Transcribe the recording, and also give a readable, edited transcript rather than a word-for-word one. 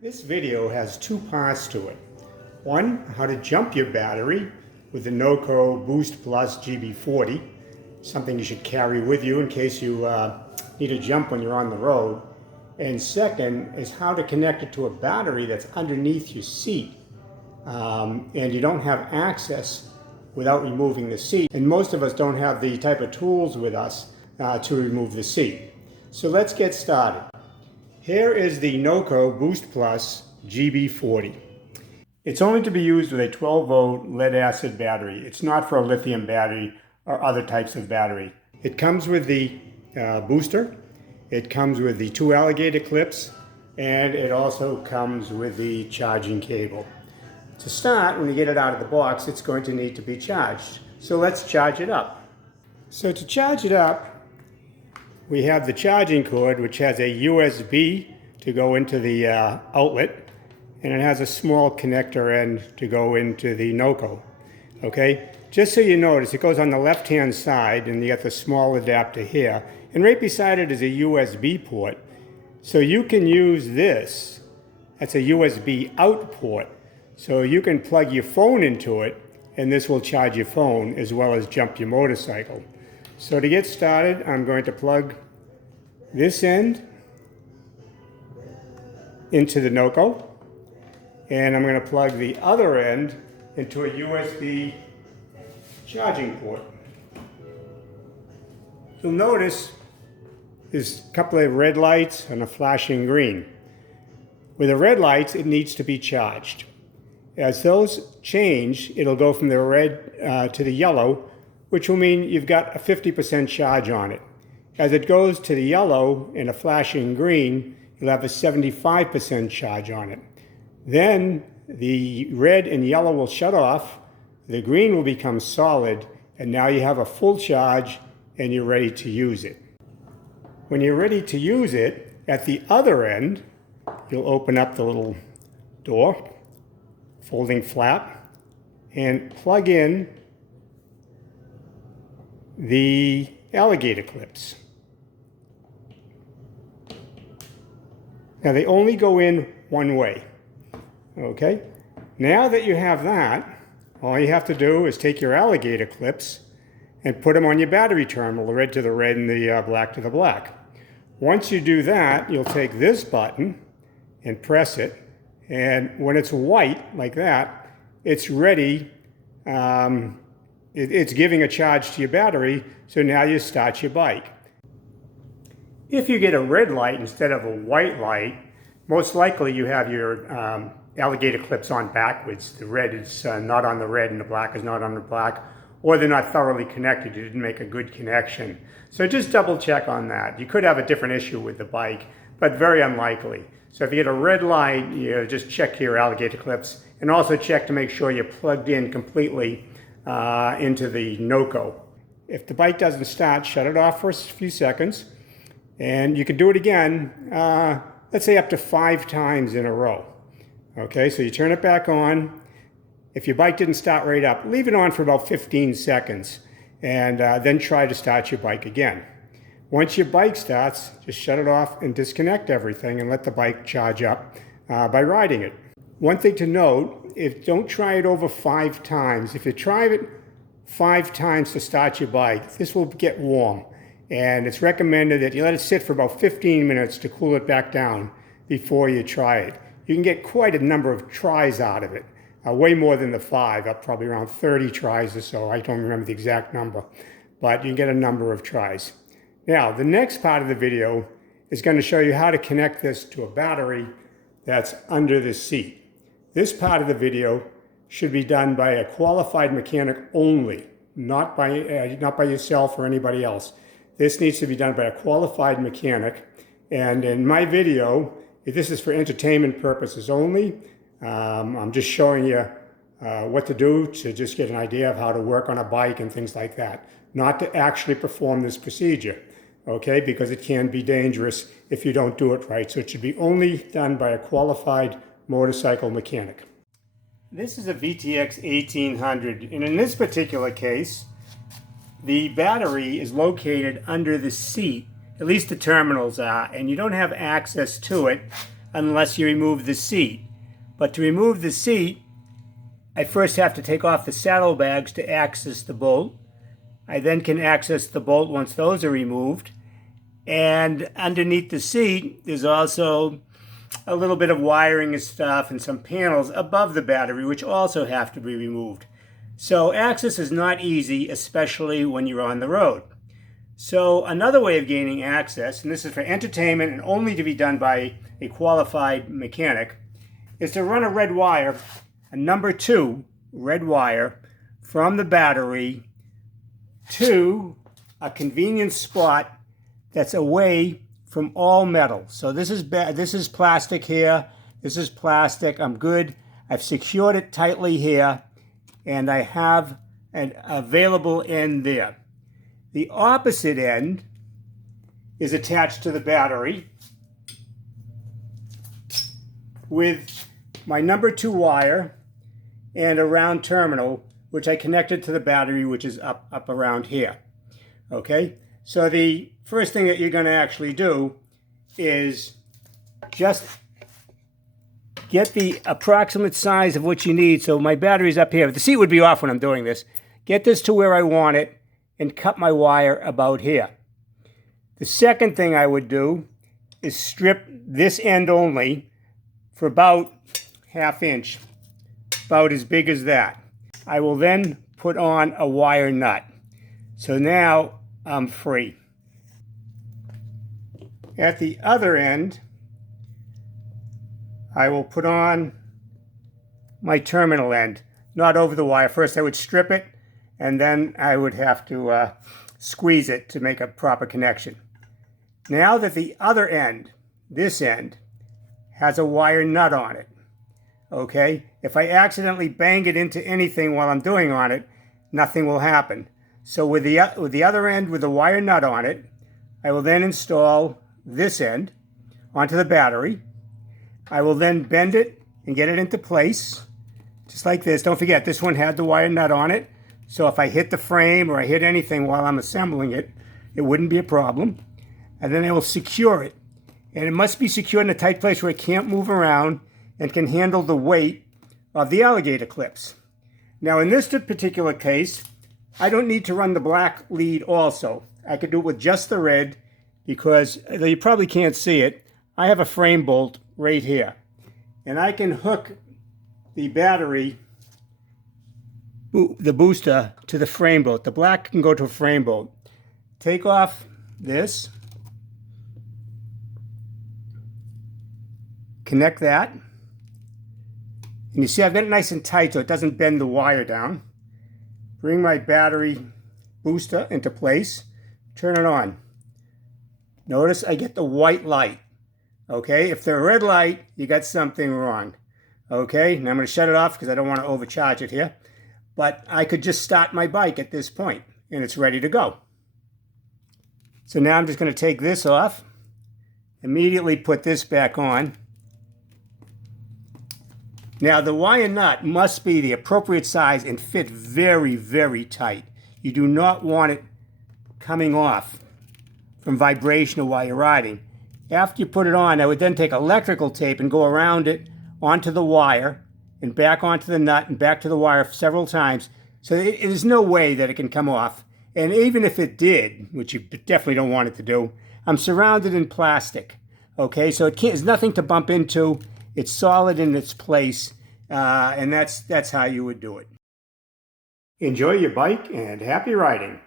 This video has two parts to it. One, how to jump your battery with the Noko Boost Plus GB40, something you should carry with you in case you need a jump when you're on the road. And second is how to connect it to a battery that's underneath your seat and you don't have access without removing the seat. And most of us don't have the type of tools with us to remove the seat. So let's get started. Here is the Noko Boost Plus GB40. It's only to be used with a 12-volt lead-acid battery. It's not for a lithium battery or other types of battery. It comes with the booster, it comes with the two alligator clips, and it also comes with the charging cable. To start, when you get it out of the box, it's going to need to be charged. So let's charge it up. So to charge it up, we have the charging cord, which has a USB to go into the outlet, and it has a small connector end to go into the Noko. Okay, just so you notice, it goes on the left-hand side, and you got the small adapter here, and right beside it is a USB port. So you can use this. That's a USB out port. So you can plug your phone into it, and this will charge your phone as well as jump your motorcycle. So to get started, I'm going to plug this end into the Noko, and I'm going to plug the other end into a USB charging port. You'll notice there's a couple of red lights and a flashing green. With the red lights, it needs to be charged. As those change, it'll go from the red to the yellow, which will mean you've got a 50% charge on it. As it goes to the yellow and a flashing green, you'll have a 75% charge on it. Then the red and yellow will shut off, the green will become solid, and now you have a full charge and you're ready to use it. When you're ready to use it, at the other end, you'll open up the little door, folding flap, and plug in the alligator clips. Now they only go in one way. Okay? Now that you have that, all you have to do is take your alligator clips and put them on your battery terminal, the red to the red and the black to the black. Once you do that, you'll take this button and press it, and when it's white like that, it's ready. It's giving a charge to your battery, so now you start your bike. If you get a red light instead of a white light, most likely you have your alligator clips on backwards. The red is not on the red and the black is not on the black, or they're not thoroughly connected. You didn't make a good connection. So just double check on that. You could have a different issue with the bike, but very unlikely. So if you get a red light, you just check your alligator clips and also check to make sure you're plugged in completely into the Noko. If the bike doesn't start, shut it off for a few seconds, and you can do it again, let's say up to 5 times in a row. Okay, so you turn it back on. If your bike didn't start right up, leave it on for about 15 seconds, and then try to start your bike again. Once your bike starts, just shut it off and disconnect everything and let the bike charge up by riding it. One thing to note, don't try it over 5 times. If you try it 5 times to start your bike, this will get warm. And it's recommended that you let it sit for about 15 minutes to cool it back down before you try it. You can get quite a number of tries out of it, way more than the 5, up probably around 30 tries or so. I don't remember the exact number, but you can get a number of tries. Now, the next part of the video is going to show you how to connect this to a battery that's under the seat. This part of the video should be done by a qualified mechanic only, not by yourself or anybody else. This needs to be done by a qualified mechanic. And in my video, this is for entertainment purposes only. I'm just showing you what to do to just get an idea of how to work on a bike and things like that, not to actually perform this procedure, okay, because it can be dangerous if you don't do it right. So it should be only done by a qualified motorcycle mechanic. This is a VTX 1800, and in this particular case, the battery is located under the seat, at least the terminals are, and you don't have access to it unless you remove the seat. But to remove the seat, I first have to take off the saddlebags to access the bolt. I then can access the bolt once those are removed. And underneath the seat, there's also a little bit of wiring and stuff and some panels above the battery, which also have to be removed. So access is not easy, especially when you're on the road. So another way of gaining access, and this is for entertainment and only to be done by a qualified mechanic, is to run a red wire, a number 2 red wire, from the battery to a convenient spot that's away from all metal. So this is plastic here. This is plastic. I'm good. I've secured it tightly here, and I have an available end there. The opposite end is attached to the battery with my number 2 wire and a round terminal, which I connected to the battery, which is up around here. Okay, so the first thing that you're going to actually do is just get the approximate size of what you need. So my battery's up here. The seat would be off when I'm doing this. Get this to where I want it and cut my wire about here. The second thing I would do is strip this end only for about 1/2 inch, about as big as that. I will then put on a wire nut. So now I'm free. At the other end, I will put on my terminal end, not over the wire. First I would strip it, and then I would have to squeeze it to make a proper connection. Now that the other end, this end, has a wire nut on it, okay, if I accidentally bang it into anything while I'm doing on it, nothing will happen. So with the other end with the wire nut on it, I will then install this end onto the battery. I will then bend it and get it into place, just like this. Don't forget, this one had the wire nut on it, so if I hit the frame or I hit anything while I'm assembling it, it wouldn't be a problem. And then I will secure it. And it must be secured in a tight place where it can't move around and can handle the weight of the alligator clips. Now in this particular case, I don't need to run the black lead also. I could do it with just the red, because though you probably can't see it, I have a frame bolt right here. And I can hook the battery, the booster, to the frame bolt. The black can go to a frame bolt. Take off this, connect that, and you see I've got it nice and tight so it doesn't bend the wire down. Bring my battery booster into place, turn it on. Notice I get the white light. Okay, if they're a red light, you got something wrong. Okay, now I'm going to shut it off because I don't want to overcharge it here. But I could just start my bike at this point, and it's ready to go. So now I'm just going to take this off, immediately put this back on. Now the wire nut must be the appropriate size and fit very, very tight. You do not want it coming off from vibration while you're riding. After you put it on, I would then take electrical tape and go around it onto the wire and back onto the nut and back to the wire several times. So there's no way that it can come off. And even if it did, which you definitely don't want it to do, I'm surrounded in plastic. Okay, so there's nothing to bump into. It's solid in its place, and that's how you would do it. Enjoy your bike and happy riding.